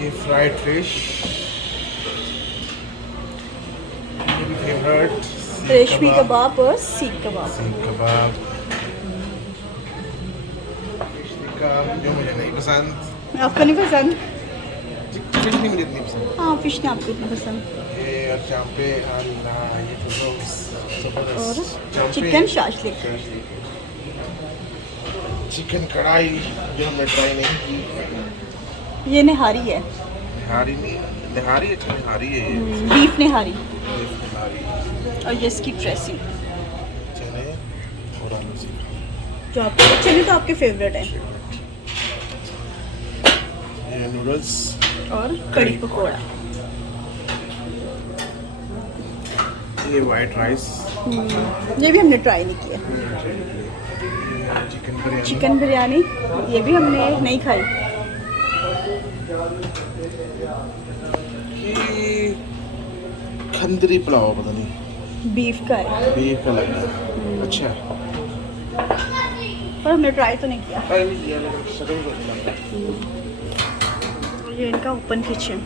ये fried fish, मेरी favourite रेशमी कबाब और सीख कबाब। सीख कबाब, फिश टिक्का जो मुझे नहीं पसंद, आपको नहीं पसंद? फिश नहीं मुझे इतनी पसंद। हाँ, फिश नहीं आपको इतनी पसंद। ये और चांपे, अल्लाह ये तो जबरदस्त। और चांपे, चिकन शाशलिक। चिकन कढ़ाई जो हमने ट्राई नहीं की। ये निहारी है, निहारी नहीं, निहारी अच्छा निहारी है ये। बीफ निहारी। बीफ निहारी, और ये इसकी ड्रेसिंग चने और आलू जीरा। जो आपके चने तो आपके फेवरेट है। ये नूडल्स, और कड़ी पकौड़ा। ये वाइट राइस, ये भी हमने ट्राई नहीं किया। चिकन बिरयानी, चिकन बिरयानी ये भी हमने नहीं खाई। ये खंदरी पुलाव पता नहीं बीफ का है, बीफ का लग रहा है। अच्छा पर हमने ट्राई तो नहीं किया। ट्राई नहीं किया लेकिन शक्ल तो अच्छा लग रहा है। ये इनका ओपन किचन।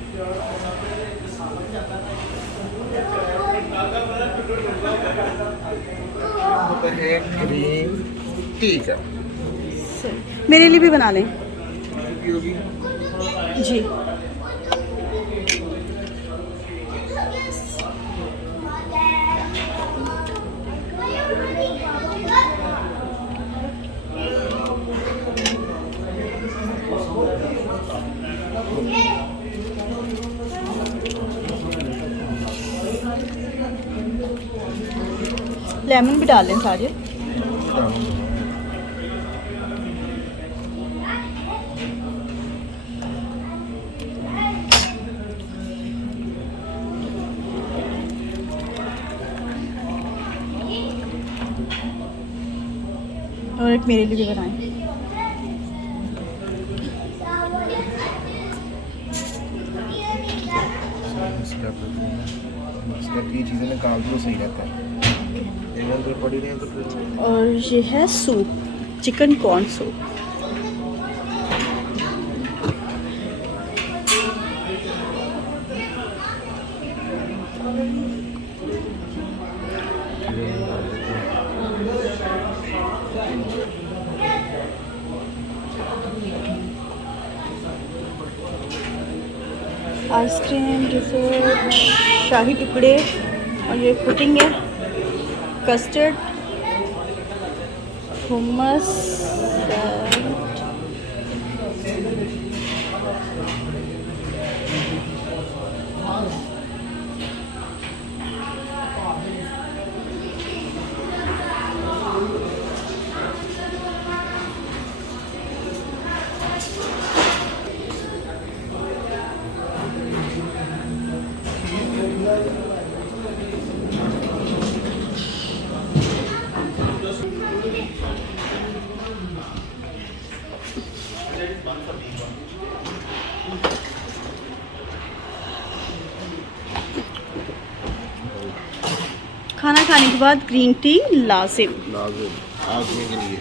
होता है ग्रीन टी का, मेरे लिए भी बना लें योगी जी। लेमन भी डाल लें सारे। और एक मेरे लिए भी बनाएं। इसका की चीज़ें निकाल दो सही रहता है। एक अंदर पड़ी रही तो फिर और ये है soup, chicken corn soup. Ice cream, dessert, शाही टुकड़े, और ये पुडिंग है, कस्टर्ड, hummus, खाना खाने के बाद ग्रीन टी लाजिम। लाजिम आदमी के लिए।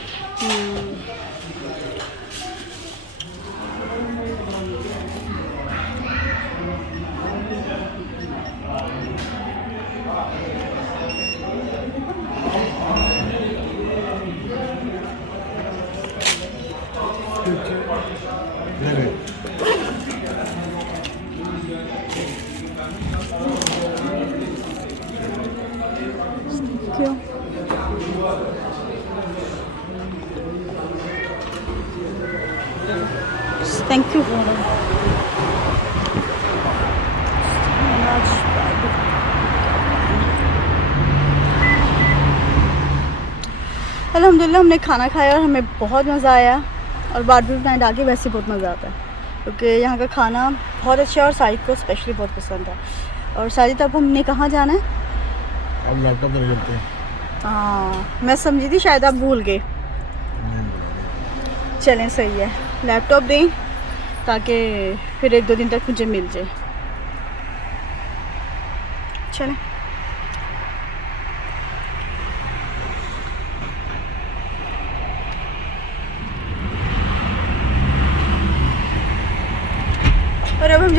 क्यों? Thank you. अल्हम्दुलिल्लाह हमने खाना खाया और हमें बहुत मज़ा आया, और बारबेक्यू नाइट आके वैसे बहुत मज़ा आता है क्योंकि यहाँ का खाना बहुत अच्छा है और साजिद को स्पेशली बहुत पसंद है। और साजिद अब हमने कहाँ जाना है? अब लैपटॉप नहीं चलते हैं। हाँ, मैं समझी थी शायद आप भूल गए। चलें, सही है, लैपटॉप दें ताकि फिर 1-2 दिन तक मुझे मिल जाए। चलें। और अब हम